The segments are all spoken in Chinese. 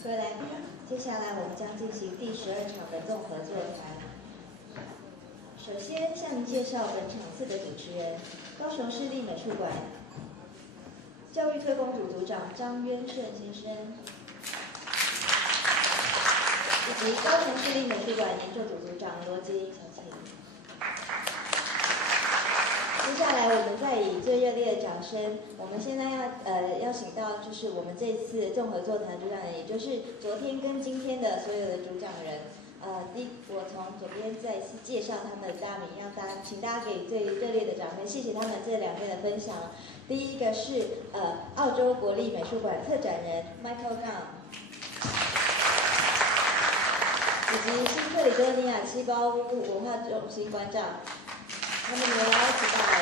各位来宾，接下来我们将进行第12场的综合座谈。首先向您介绍本场次的主持人：高雄市立美术馆教育推广组组长张渊顺先生，以及高雄市立美术馆研究组组长罗杰英小姐。接下来，我们再以最热烈的掌声，我们现在要邀请到就是我们这次综合座谈的主讲人，也就是昨天跟今天的所有的主讲人。我从左边再一次介绍他们的大名，请大家给最热烈的掌声，谢谢他们这2天的分享。第一个是澳洲国立美术馆策展人 Chang， 以及新克里多尼亚7包屋文化中心馆长。他们也邀请到了，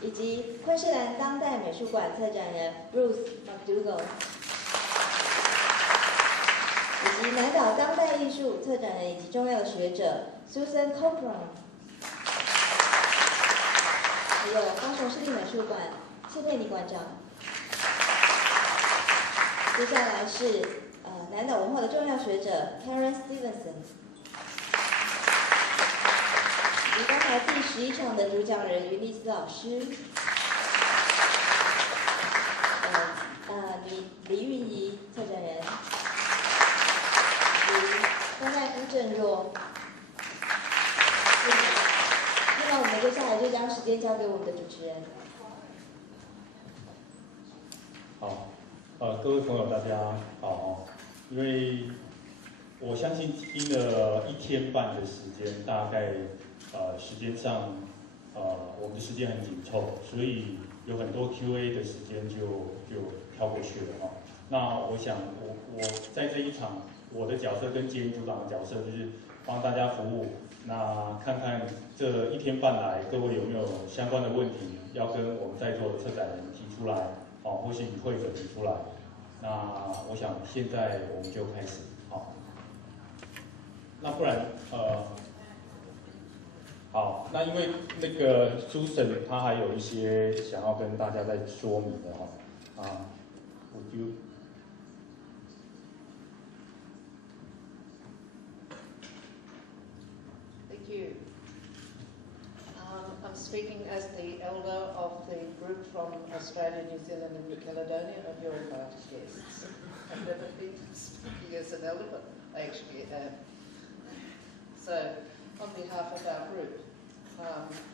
以及昆士兰当代美术馆策展人 Bruce McDougall， 以及南岛当代艺术策展人以及重要的学者 Susan Cochran， 还有高雄市立美术馆谢佩妮馆长。接下来是南岛文化的重要学者 Karen Stevenson。以及刚才第11场的主讲人云丽丝老师，李韵仪策展人，以及当代夫郑若。那么我们接下来就将时间交给我们的主持人。好，各位朋友大家好，因为我相信听了1天半的时间，大概时间上我们的时间很紧凑，所以有很多 Q&A 的时间就跳过去了哈。那我想我在这一场我的角色跟兼组长的角色就是帮大家服务，那看看这1天半来各位有没有相关的问题要跟我们在座的策展人提出来，或是与会者提出来。那我想现在我们就开始，好。那不然好，那因为那个 Susan 他还有一些想要跟大家再说明的would you？ Thank you. I'm speaking as the elder of the group from Australia, New Zealand and New Caledonia of your invited guests. I've never been speaking as an elder, but I actually am. So, on behalf of our group,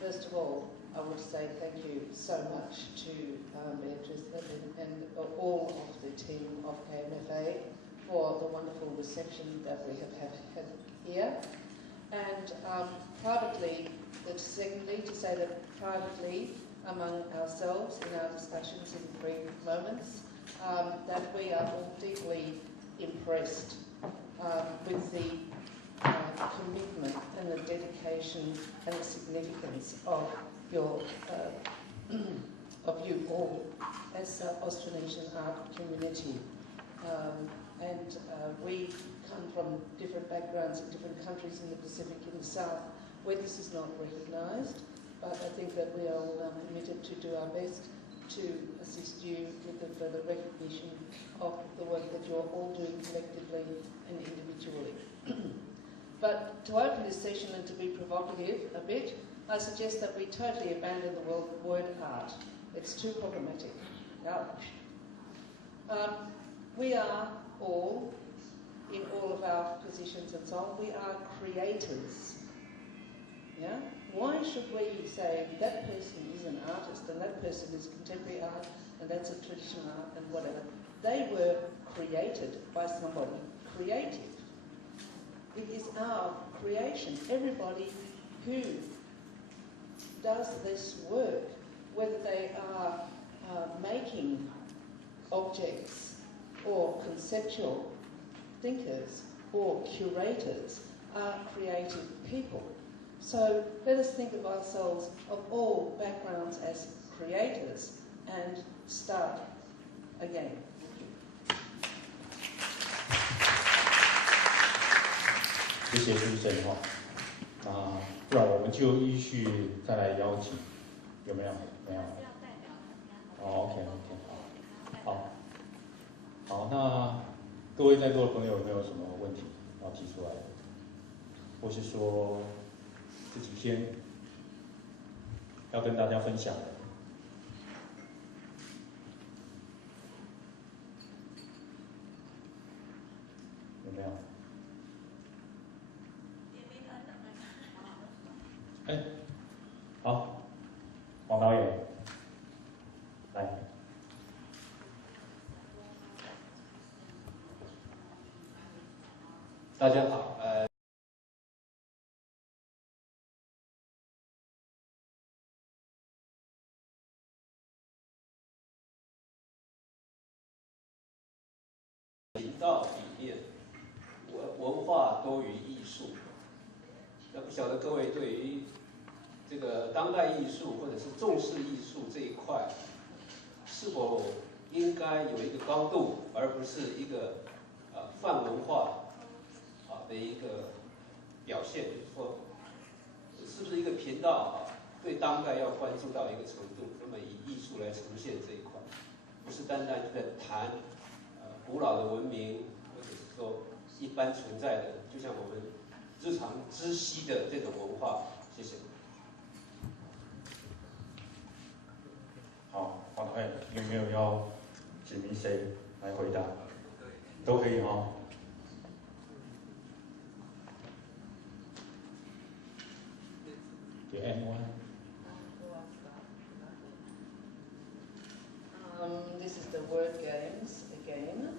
first of all, I would say thank you so much to Beatrice and all of the team of KMFA for the wonderful reception that we have had here. And privately, secondly, to say that privately, among ourselves in our discussions in brief moments, that we are all deeply impressed with the commitment and the dedication and the significance of your of you all as Austronesian art community. We come from different backgrounds in different countries in the Pacific and the South where this is not recognised, but I think that we are all now committed to do our best to assist you with the further recognition of the work that you're all doing collectively and individually. But to open this session and to be provocative a bit, I suggest that we totally abandon the word art. It's too problematic. We are all, in all of our positions and so on, we are creators. Yeah? Why should we say that person is an artist and that person is contemporary art and that's a traditional art and whatever? They were created by somebody creative. It is our creation. Everybody who does this work, whether they are making objects or conceptual thinkers or curators, are creative people. So let us think of ourselves of all backgrounds as creators and start again. 谢谢主持人不然我们就依序再来邀请，有没有？没有。OK， 好，那各位在座的朋友有没有什么问题要提出来的，或是说这几天要跟大家分享的？有没有？哎，好，王导演，来。大家好，频道里面文化多于艺术，那不晓得各位对于这个当代艺术或者是重视艺术这一块，是否应该有一个高度，而不是一个泛文化的一个表现，就是说，是不是一个频道对当代要关注到一个程度，那么以艺术来呈现这一块，不是单单在谈古老的文明，或者是说一般存在的，就像我们日常知悉的这种文化。谢谢。好，王导演，有没有要指明谁来回答？都可以哈。The anyone? This is the word games again.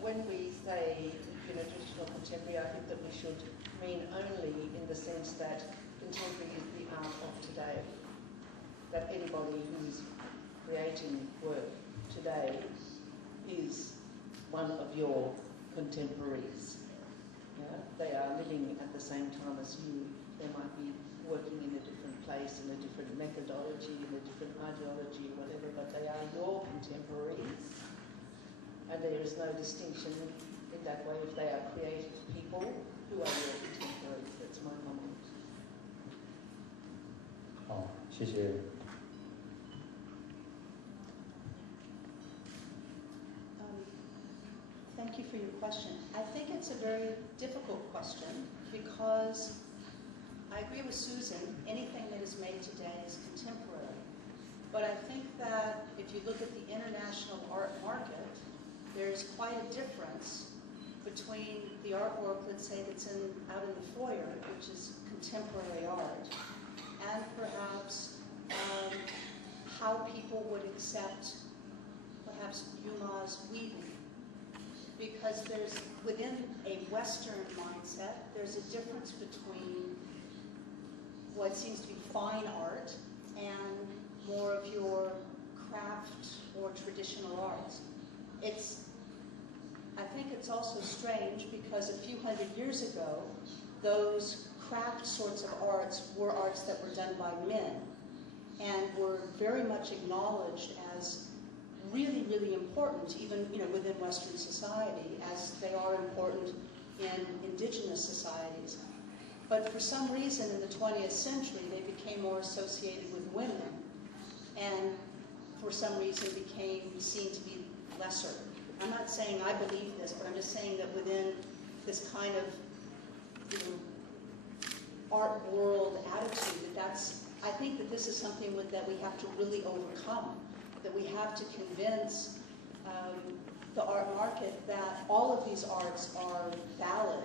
When we say, traditional contemporary, I think that we should mean only in the sense that contemporary is the art of today. That anybody who's creating work today is one of your contemporaries. Yeah? They are living at the same time as you. They might be working in a different place, in a different methodology, in a different ideology, whatever, but they are your contemporaries. And there is no distinction in that way if they are creative people who are your contemporaries. That's my comment. 好，谢谢。Thank you for your question. I think it's a very difficult question because I agree with Susan, anything that is made today is contemporary. But I think that if you look at the international art market, there's quite a difference between the artwork, let's say, that's out in the foyer, which is contemporary art, and perhaps how people would accept perhaps Yuma's weaving. Because there's, within a Western mindset, there's a difference between what seems to be fine art and more of your craft or traditional arts. I think it's also strange because a few hundred years ago, those craft sorts of arts were arts that were done by men and were very much acknowledged as really, really important, even within Western society, as they are important in indigenous societies. But for some reason in the 20th century, they became more associated with women, and for some reason became seen to be lesser. I'm not saying I believe this, but I'm just saying that within this kind of art world attitude, I think that this is something that we have to really overcome, that we have to convince the art market that all of these arts are valid,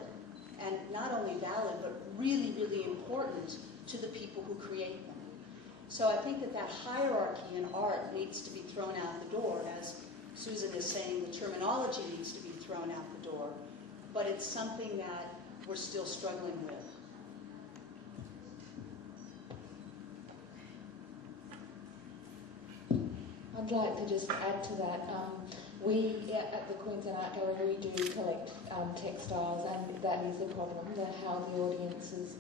and not only valid, but really, really important to the people who create them. So I think that hierarchy in art needs to be thrown out the door. As Susan is saying, the terminology needs to be thrown out the door, but it's something that we're still struggling with. I'd like to just add to that. We at the Queensland Art Gallery do collect textiles, and that is a problem, how the audiences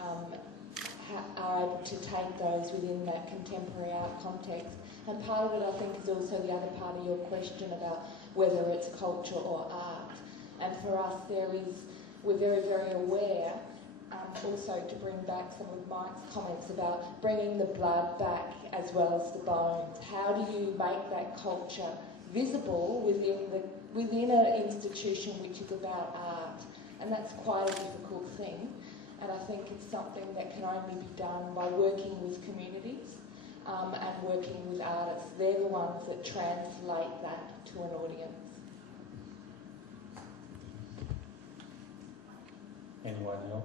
are able to take those within that contemporary art context. And part of it, I think, is also the other part of your question about whether it's culture or art. And for us, we're very, very aware, also to bring back some of Mike's comments about bringing the blood back as well as the bones. How do you make that culture visible within an institution which is about art, and that's quite a difficult thing. And I think it's something that can only be done by working with communities and working with artists. They're the ones that translate that to an audience. Anyone else?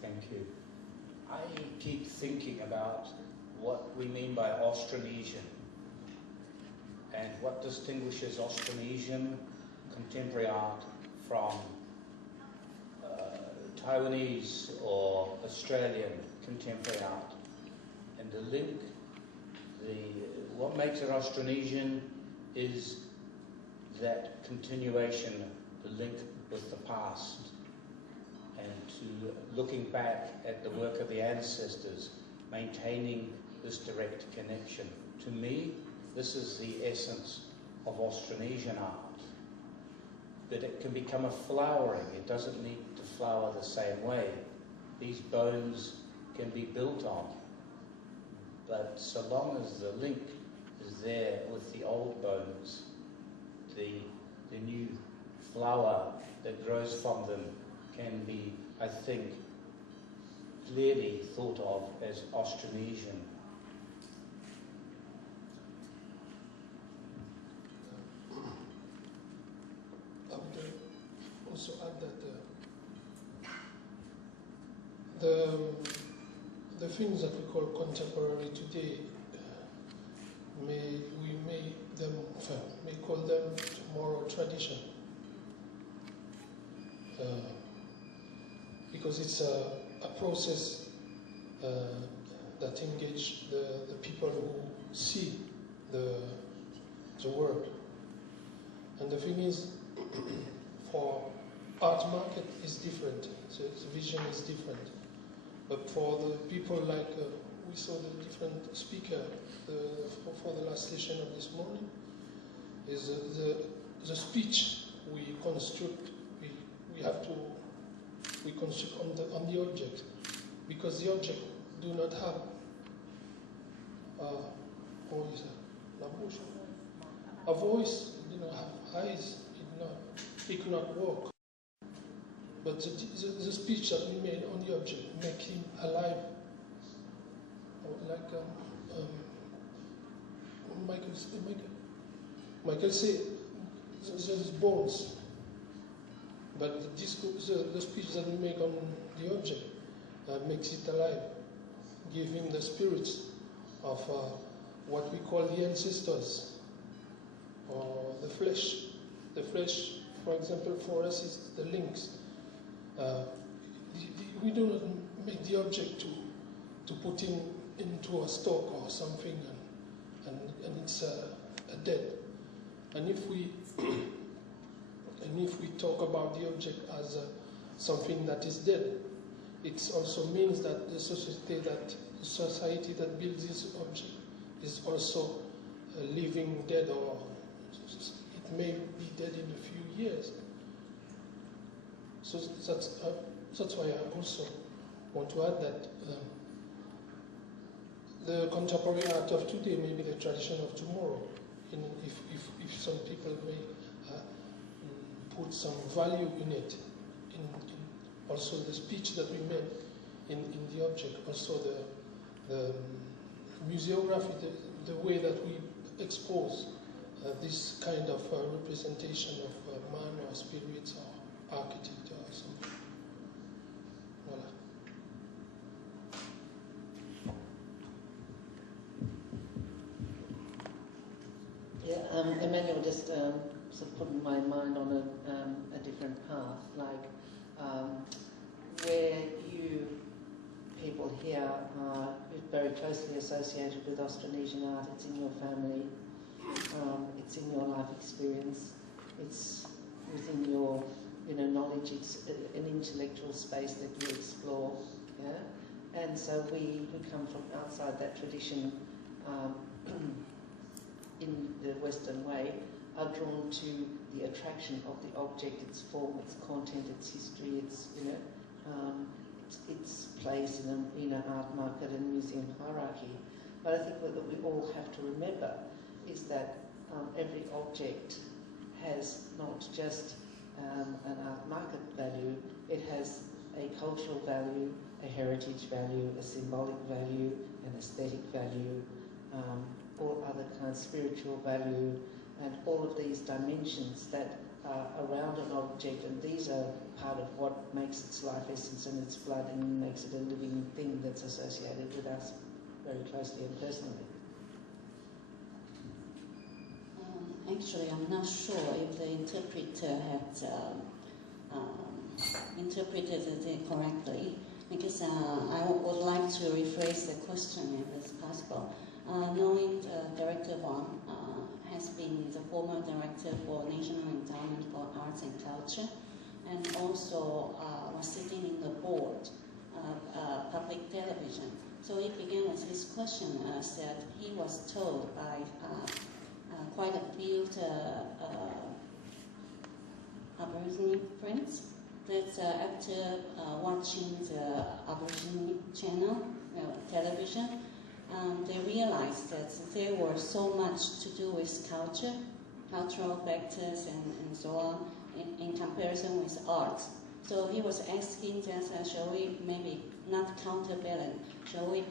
Thank you. I keep thinking about what we mean by Austronesian and what distinguishes Austronesian contemporary art from Taiwanese or Australian contemporary art. And the link, what makes it Austronesian is that continuation, the link with the past, and to looking back at the work of the ancestors, maintaining this direct connection. To me, this is the essence of Austronesian art. That it can become a flowering. It doesn't need to flower the same way. These bones can be built on. But so long as the link is there with the old bones, the new flower that grows from them can be, I think, clearly thought of as Austronesian. I would also add that the things that we call contemporary today, may call them tomorrow tradition, because it's a process that engages the people who see the work. And the thing is, for art market is different, so the vision is different. But for the people like we saw the different speaker for the last session of this morning, is the speech we construct. We construct on the object, because the object do not have a voice, it do not have eyes, it cannot walk. But the speech that we made on the object make him alive. Like Michael said, there's bones. But the speech that we make on the object makes it alive, give him the spirits of what we call the ancestors, or the flesh. The flesh, for example, for us is the links. We do not make the object to put into a stock or something, and it's a dead. And if we talk about the object as something that is dead, it also means that the society that builds this object is also living dead, or it may be dead in a few years. So that's why I also want to add that the contemporary art of today may be the tradition of tomorrow. If some people may put some value in it, in also the speech that we made in the object, also the museography, the way that we expose this kind of representation of man or spirits or architect or something. Voilà. Yeah, Emmanuel just sort of put my mind on a different path, like where you people here are very closely associated with Austronesian art. It's in your family, it's in your life experience, it's within your knowledge. It's an intellectual space that you explore, yeah. And so we come from outside that tradition. In the Western way, are drawn to the attraction of the object, its form, its content, its history, its place in an art market and museum hierarchy. But I think that we all have to remember is that every object has not just an art market value, it has a cultural value, a heritage value, a symbolic value, an aesthetic value, all other kinds of spiritual value, and all of these dimensions that are around an object, and these are part of what makes its life essence and its blood and makes it a living thing that's associated with us very closely and personally. Actually, I'm not sure if the interpreter had interpreted it correctly, because I would like to rephrase the question if it's possible. Knowing Director Wang has been the former director for National Endowment for Arts and Culture, and also was sitting in the board of public television. So it began with his question that he was told by quite a few Aboriginal friends that after watching the Aboriginal channel, television, they realized that there was so much to do with culture, cultural factors, and so on, in comparison with art. So he was asking that, shall we maybe not counterbalance, shall we,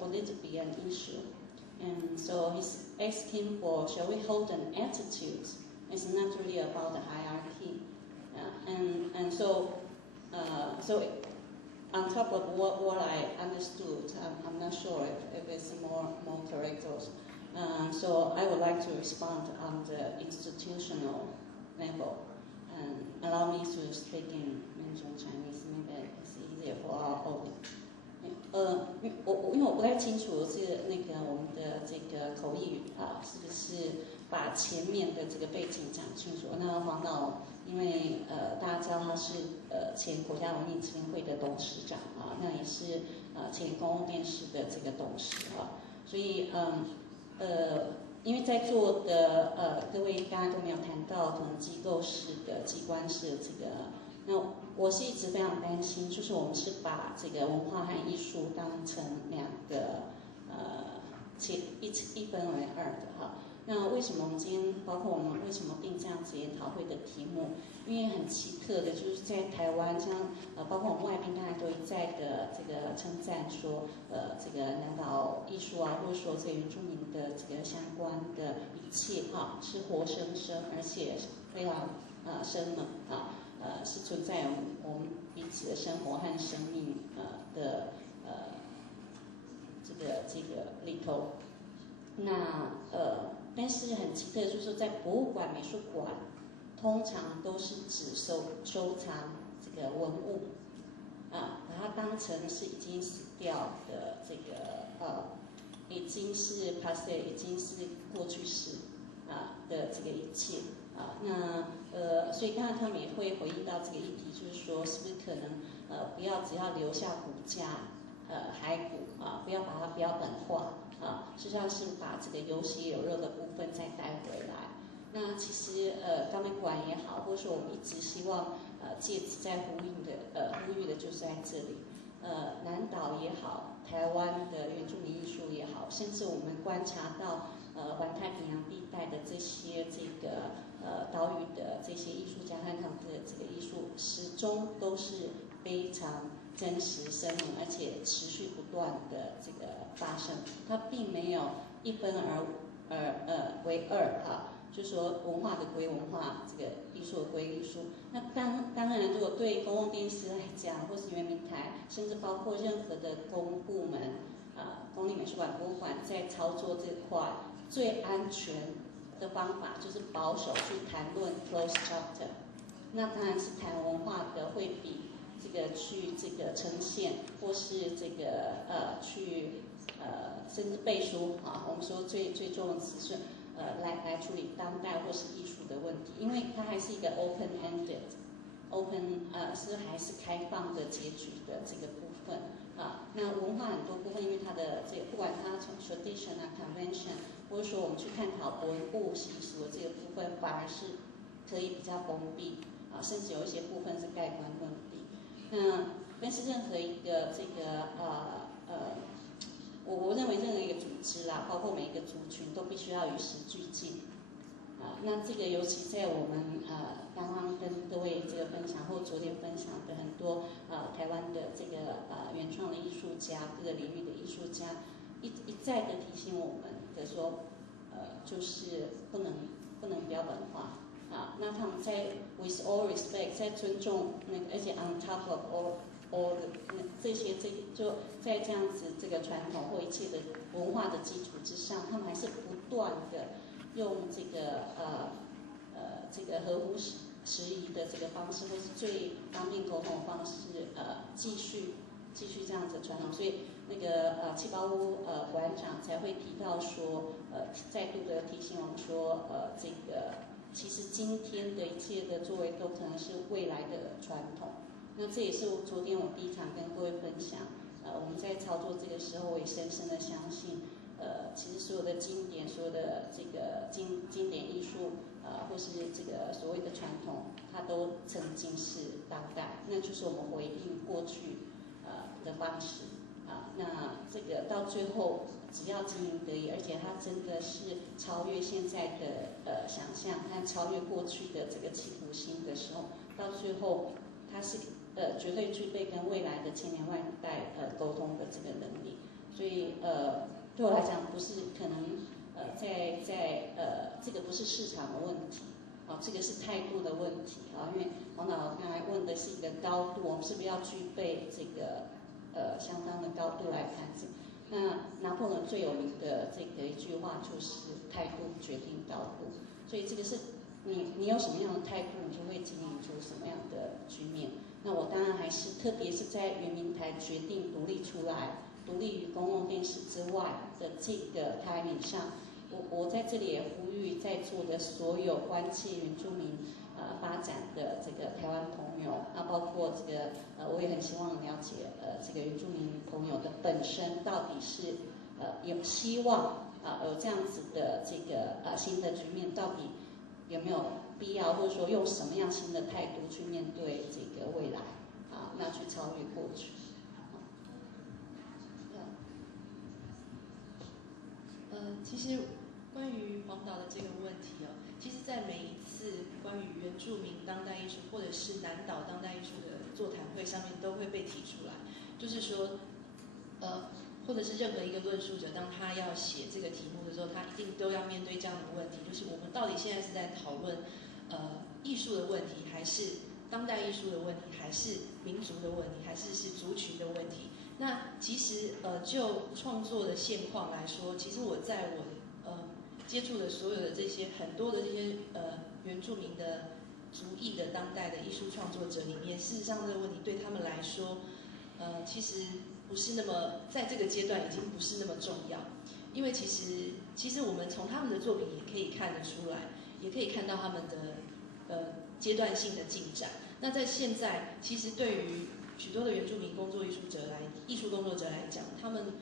will it be an issue? And so he's asking for, shall we hold an attitude? It's not really about the hierarchy. And so on top of what I understood, I'm not sure if it's more correct also. So I would like to respond on the institutional level. And allow me to speak in Mandarin Chinese, maybe it's easier for our audience. 因为我不太清楚是那个我们的这个口译是不是把前面的这个背景讲清楚。那黄导，因为大家知道他是前国家文艺基金会的董事长那也是前公共电视的这个董事所以因为在座的各位刚刚都没有谈到可能机构式的机关式的这个，那我是一直非常担心，就是我们是把这个文化和艺术当成两个一分为二的那为什么我们今天包括我们为什么定这样子研讨会的题目？因为很奇特的，就是在台湾，像包括我们外宾刚才都一再的这个称赞说，这个南岛艺术或者说这个原住民的这个相关的一切是活生生，而且非常生猛是存在我们彼此的生活和生命的这个里头。那但是很奇特，就是说在博物馆、美术馆，通常都是只收藏这个文物把它当成是已经死掉的这个已经是 passé， 已经是过去式的这个一切那所以刚才他们也会回应到这个议题，就是说是不是可能不要只要留下骨架骸骨不要把它标本化实际上是把这个有血有肉的部分再带回来。那其实高美馆也好，或者说我们一直希望借此在呼吁的就是在这里南岛也好，台湾的原住民艺术也好，甚至我们观察到环太平洋地带的这些这个岛屿的这些艺术家和他们的这个艺术，始终都是非常真实生猛，而且持续不断的这个发生，它并没有一分为二就是说文化的归文化，这个艺术的归艺术。那当然，如果对公共电视来讲，或是原民台，甚至包括任何的公部门公立美术馆、博物馆在操作这块，最安全的方法就是保守去谈论 close chapter。那当然是谈文化的会比这个去这个呈现，或是这个去甚至背书我们说最重要的词是来处理当代或是艺术的问题，因为它还是一个 open-ended。open 是还是开放的结局的这个部分那文化很多部分，因为它的这个不管它从 tradition convention， 或者说我们去探讨文物习俗的这个部分，反而是可以比较封闭甚至有一些部分是盖棺论定。但是任何一个这个我认为任何一个组织啦，包括每一个族群都必须要与时俱进。那这个尤其在我们刚刚跟各位这个分享或昨天分享的很多台湾的这个原创的艺术家，各个领域的艺术家一再的提醒我们的说，就是不能标本化那他们在 with all respect 在尊重那个，而且 on top of all 的这些就在这样子这个传统或一切的文化的基础之上，他们还是不断的用这个合乎时宜的这个方式，或是最方便沟通的方式，继续这样子传统。所以那个七宝屋馆长才会提到说，再度的提醒我们说，这个其实今天的一切的作为都可能是未来的传统。那这也是昨天我第一场跟各位分享，我们在操作这个时候，我也深深的相信。其实所有的经典，所有的这个经典艺术，或是这个所谓的传统，它都曾经是当代，那就是我们回应过去的方式那这个到最后，只要经营得宜，而且它真的是超越现在的想象，和超越过去的这个企图心的时候，到最后它是绝对具备跟未来的千年万代沟通的这个能力，所以对我来讲，不是可能这个不是市场的问题，这个是态度的问题因为黄导刚才问的是一个高度，我们是不是要具备这个相当的高度来看这？那拿破仑最有名的这个一句话就是态度决定高度，所以这个是你有什么样的态度，你就会经营出什么样的局面。那我当然还是特别是在圆明台决定独立出来。独立于公共电视之外的这个 timing 上，我在这里也呼吁在座的所有关切原住民发展的这个台湾朋友，包括这个我也很希望了解这个原住民朋友的本身到底是有希望有这样子的这个新的局面，到底有没有必要，或者说用什么样新的态度去面对这个未来那去超越过去。其实关于黄导的这个问题其实在每一次关于原住民当代艺术或者是南岛当代艺术的座谈会上面都会被提出来，就是说或者是任何一个论述者，当他要写这个题目的时候，他一定都要面对这样的问题，就是我们到底现在是在讨论艺术的问题，还是当代艺术的问题，还是民族的问题，还是族群的问题？那其实就创作的现况来说，其实我在我接触的所有的这些很多的这些原住民的族裔的当代的艺术创作者里面，事实上这个问题对他们来说，其实不是那么在这个阶段已经不是那么重要，因为其实我们从他们的作品也可以看得出来，也可以看到他们的阶段性的进展。那在现在，其实对于许多的原住民艺术工作者来讲，他们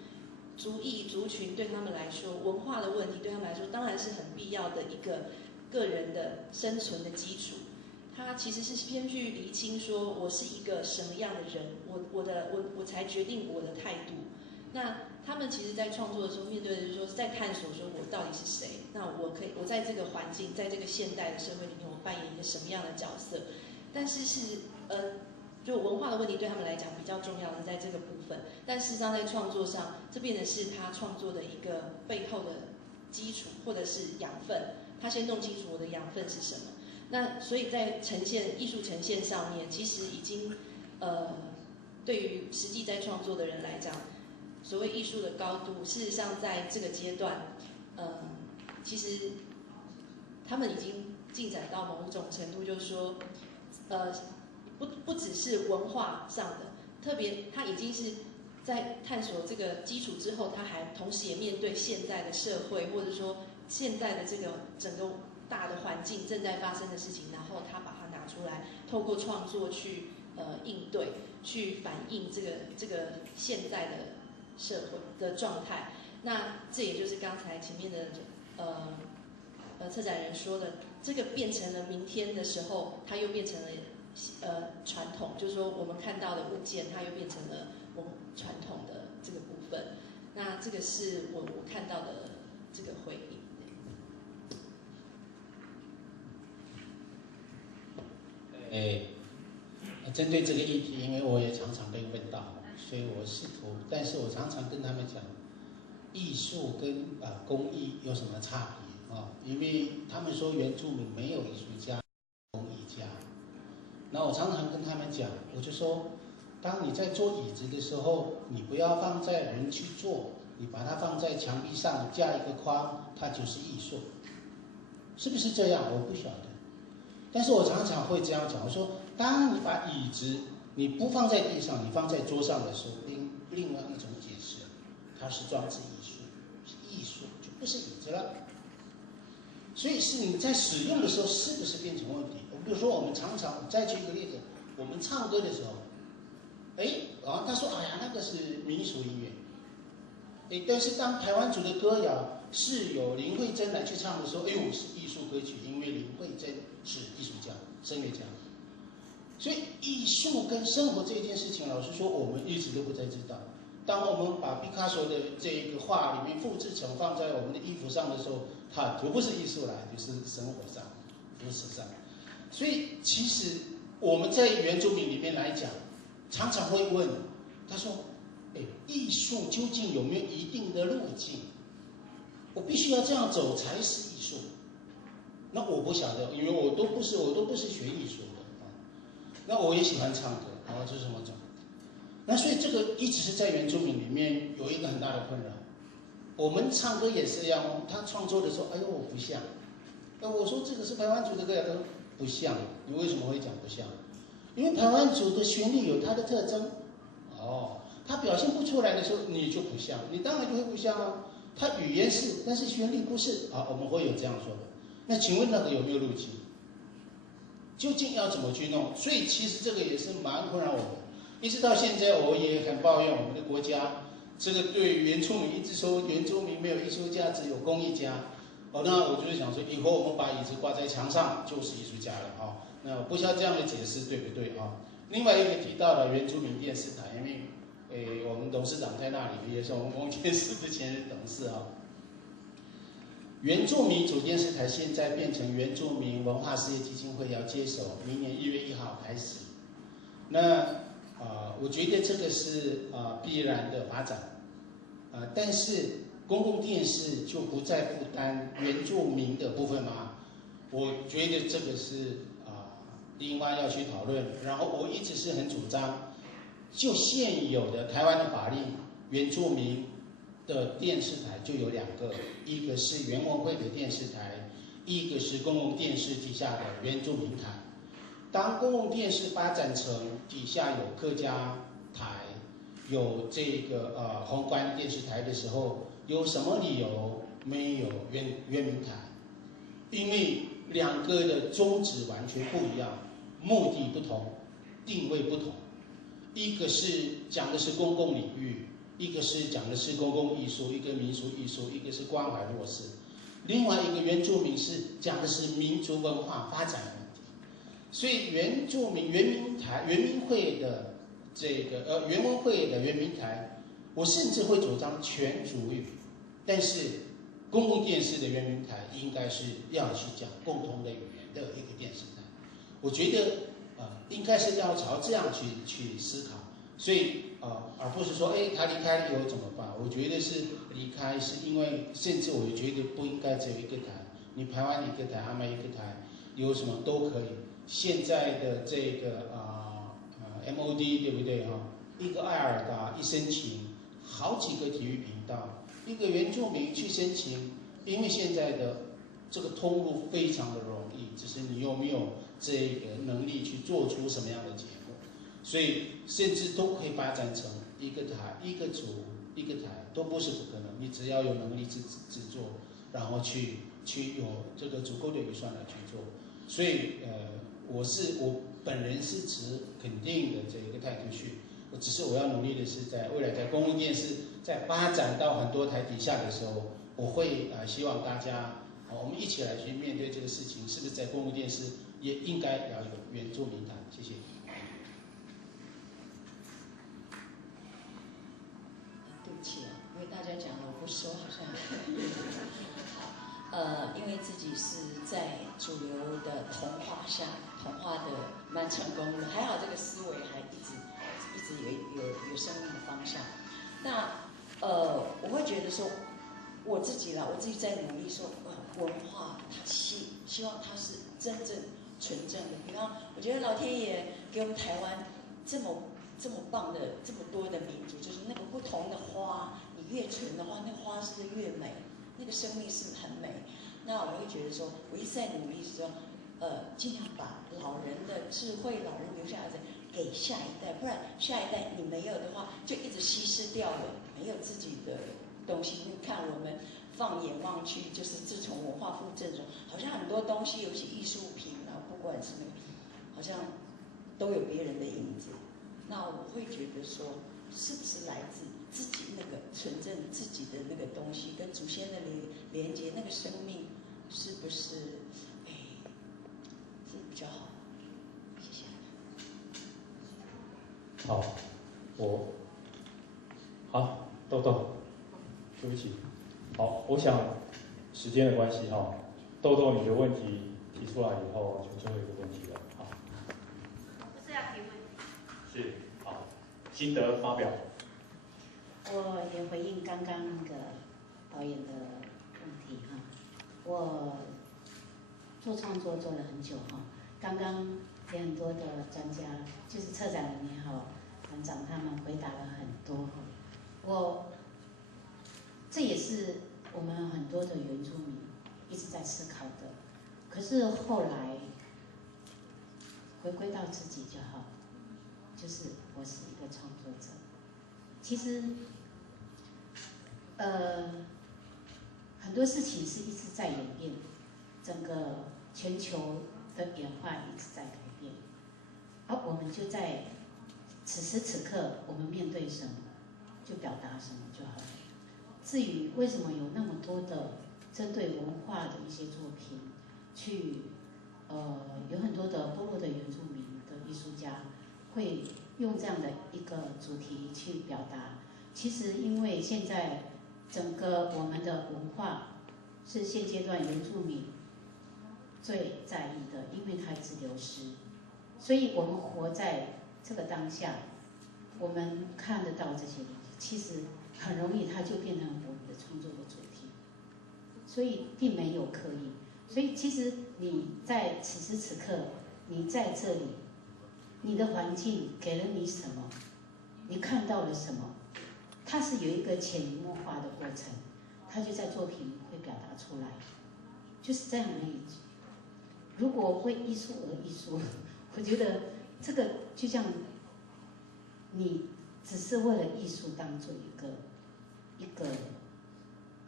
族裔族群对他们来说，文化的问题对他们来说，当然是很必要的一个个人的生存的基础。他其实是先去厘清说，我是一个什么样的人，我才决定我的态度。那他们其实，在创作的时候，面对的就是说，在探索说我到底是谁。那我在这个环境，在这个现代的社会里面，我扮演一个什么样的角色？但是就文化的问题对他们来讲比较重要的在这个部分，但事实上在创作上，这变成是他创作的一个背后的基础或者是养分。他先弄清楚我的养分是什么。那所以在艺术呈现上面，其实已经对于实际在创作的人来讲，所谓艺术的高度，事实上在这个阶段，其实他们已经进展到某一种程度，就是说，不只是文化上的，特别他已经是在探索这个基础之后，他还同时也面对现在的社会，或者说现在的这个整个大的环境正在发生的事情，然后他把它拿出来，透过创作去应对，去反映这个现在的社会的状态。那这也就是刚才前面的策展人说的，这个变成了明天的时候，它又变成了传统，就是说我们看到的物件，它又变成了我们传统的这个部分。那这个是我看到的这个回应。针对这个议题，因为我也常常被问到，所以我试图，但是我常常跟他们讲，艺术跟工艺有什么差别啊？因为他们说原住民没有艺术家、工艺家，那我常常跟他们讲，我就说，当你在做椅子的时候，你不要放在人去做，你把它放在墙壁上架一个框，它就是艺术，是不是这样？我不晓得。但是我常常会这样讲，我说，当你把椅子你不放在地上，你放在桌上的时候，另外一种解释，它是装置艺术，是艺术，就不是椅子了。所以是你在使用的时候，是不是变成问题？比如说，我们常常再举一个例子，我们唱歌的时候，他说，哎呀，那个是民俗音乐，但是当台湾族的歌谣是由林慧珍来去唱的时候，是艺术歌曲，因为林慧珍是艺术家、声乐家。所以艺术跟生活这件事情，老实说，我们一直都不太知道。当我们把毕卡索的这个画里面复制成放在我们的衣服上的时候，它就不是艺术了，就是生活上、服饰上。所以其实我们在原住民里面来讲，常常会问他说：“艺术究竟有没有一定的路径？我必须要这样走才是艺术？”那我不晓得，因为我都不是学艺术的啊。那我也喜欢唱歌，这是什么种？那所以这个一直是在原住民里面有一个很大的困扰。我们唱歌也是一样，他创作的时候，我不像。我说这个是排湾族的歌，他说不像。你为什么会讲不像？因为排湾族的旋律有它的特征。它表现不出来的时候，你就不像，你当然就会不像啊。它语言是，但是旋律不是。我们会有这样说的。那请问那个有没有路径？究竟要怎么去弄？所以其实这个也是蛮困扰我们。一直到现在，我也很抱怨我们的国家，这个对原住民一直说原住民没有艺术家，只有工艺家。那我就是想说，以后我们把椅子挂在墙上就是艺术家了那我不知道这样的解释对不对另外一个提到了原住民电视台，因为我们董事长在那里，也是我们公电视的前任董事原住民主电视台现在变成原住民文化事业基金会要接手，明年1月1号开始。那我觉得这个是必然的发展但是公共电视就不再负担原住民的部分吗？我觉得这个是另外要去讨论。然后我一直是很主张，就现有的台湾的法令，原住民的电视台就有2个，一个是原文会的电视台，一个是公共电视底下的原住民台。当公共电视发展成底下有客家台，有这个宏观电视台的时候，有什么理由没有原民台？因为2个的宗旨完全不一样，目的不同，定位不同。一个是讲的是公共领域，一个是讲的是公共艺术，一个民俗艺术，一个是关怀弱势。另外一个原住民是讲的是民族文化发展的问题。所以原住民原民台、原民会的这个原文会的原民台，我甚至会主张全族语，但是公共电视的原民台应该是要去讲共同的语言的一个电视台。我觉得应该是要朝这样去思考。所以而不是说他离开了以后怎么办？我觉得是离开是因为，甚至我觉得不应该只有一个台，你排湾一个台，阿美一个台，有什么都可以。现在的这个MOD 对不对一个爱尔达一申请，好几个体育频道，一个原住民去申请，因为现在的这个通路非常的容易，只是你有没有这个能力去做出什么样的节目，所以甚至都可以发展成一个台、一个族、一个台，都不是不可能。你只要有能力制作，然后去有这个足够的预算来去做。所以我本人是持肯定的这个态度去，只是我要努力的是在未来在公共电视在发展到很多台底下的时候，我会希望大家我们一起来去面对这个事情，是不是在公共电视也应该要有原住民台？谢谢。对不起因为大家说好像因为自己是在主流的同化下，同化的蛮成功的，还好这个思维还一直有生命的方向。那我会觉得说，我自己在努力说，文化它希望它是真正纯正的。比方，我觉得老天爷给我们台湾这么棒的这么多的民族，就是那个不同的花，你越纯的话，那个花是越美，那个生命是很美。那我会觉得说，我一直在努力说，尽量把老人的智慧、老人留下来的给下一代，不然下一代你没有的话，就一直稀释掉了，没有自己的东西。你看我们放眼望去，就是自从文化复振中，好像很多东西，尤其艺术品啊，不管是那个，好像都有别人的影子。那我会觉得说，是不是来自自己那个纯正自己的那个东西，跟祖先的连接，那个生命是不是是比较好？谢谢。好，好，豆豆，对不起，好，我想时间的关系哈，豆豆你的问题提出来以后，就最后一个问题了，好。不是要提问题。是，好，心得发表。我也回应刚刚那个导演的问题哈，我做创作做了很久哈，刚刚也很多的专家，就是策展人也好，团长他们回答了很多哈，这也是我们很多的原住民一直在思考的，可是后来回归到自己就好，就是我是一个创作者，其实。很多事情是一直在演变，整个全球的演化一直在改变，而我们就在此时此刻，我们面对什么就表达什么就好了。至于为什么有那么多的针对文化的一些作品，有很多的部落的原住民的艺术家会用这样的一个主题去表达，其实因为现在。整个我们的文化是现阶段原住民最在意的，因为它一直流失，所以我们活在这个当下，我们看得到这些东西，其实很容易它就变成我们的创作的主题，所以并没有刻意。所以其实你在此时此刻，你在这里，你的环境给了你什么，你看到了什么？它是有一个潜移默化的过程，它就在作品会表达出来，就是这样而已。如果为艺术而艺术，我觉得这个就像你只是为了艺术当做一个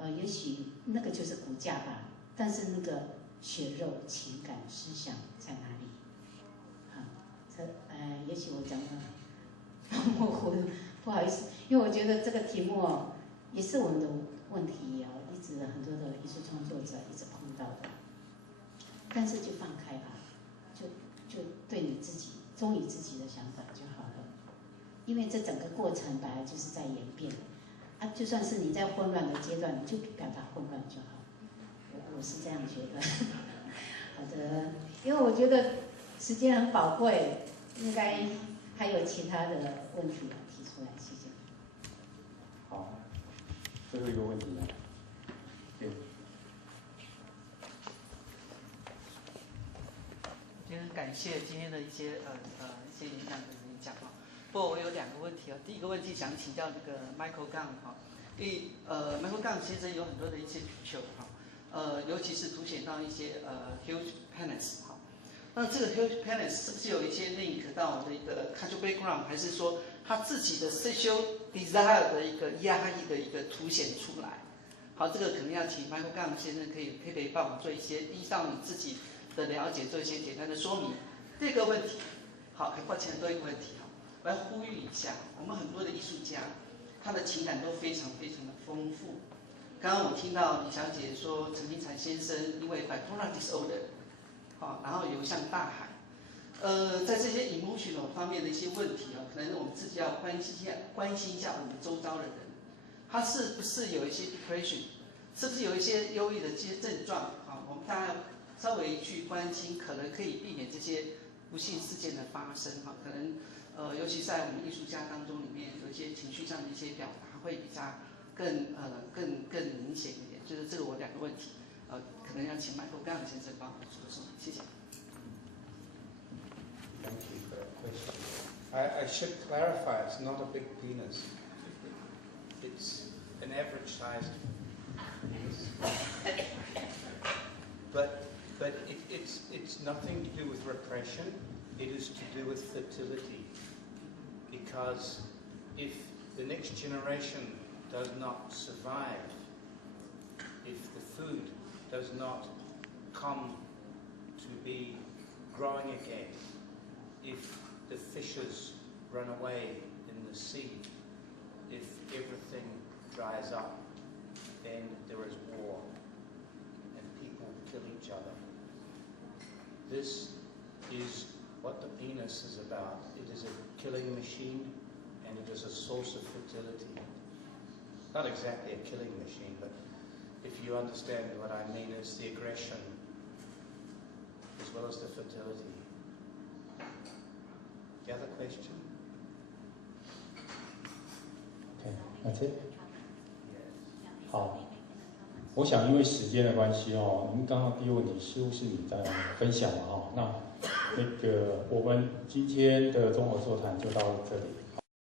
也许那个就是骨架吧，但是那个血肉、情感、思想在哪里？也许我讲的模糊，不好意思。因为我觉得这个题目也是我们的问题一直很多的艺术创作者一直碰到的，但是就放开吧，就对你自己忠于自己的想法就好了，因为这整个过程本来就是在演变，就算是你在混乱的阶段，你就表达混乱就好，我是这样觉得。好的，因为我觉得时间很宝贵，应该还有其他的问题要提出来，谢谢。好，最后一个问题呢？对。今天很感谢今天的一些演讲啊。不过我有2个问题啊。第一个问题想请教那个 Michael Gang 哈，因为Michael Gang 先生有很多的一些需求哈，尤其是凸显到一些huge panels 哈。那这个 huge panels 是不是有一些 link 到我的一个 cultural background， 还是说他自己的 sexual desire 的一个压抑的一个凸显出来？好，这个可能要请 Michael Gang 先生可以帮我们做一些依照你自己的了解做一些简单的说明。第二个问题，好，很抱歉多一个问题哈，我要呼吁一下，我们很多的艺术家，他的情感都非常非常的丰富。刚刚我听到李小姐说，陈明才先生因为 bipolar disorder， 好，然后流向大海。在这些 emotional 方面的一些问题啊，可能我们自己要关心一下我们周遭的人。它是不是有一些 depression， 是不是有一些忧郁的这些症状啊？我们大家稍微去关心，可能可以避免这些不幸事件的发生哈。可能尤其在我们艺术家当中里面，有一些情绪上的一些表达会比较更明显一点。就是这个我2个问题，可能要请Michael Gang先生帮我说说，谢谢。Thank you for that question. I should clarify, it's not a big penis. It's an average-sized penis. But it's nothing to do with repression. It is to do with fertility. Because if the next generation does not survive, if the food does not come to be growing again, if the fishes run away in the sea, if everything dries up, then there is war and people kill each other. This is what the penis is about. It is a killing machine and it is a source of fertility. Not exactly a killing machine, but if you understand what I mean, it's the aggression as well as the fertility. The other question? Okay, that's it. 好，我想因为时间的关系哦，您刚刚第一个问题似乎是你在分享嘛哈，那个我们今天的综合座谈就到这里。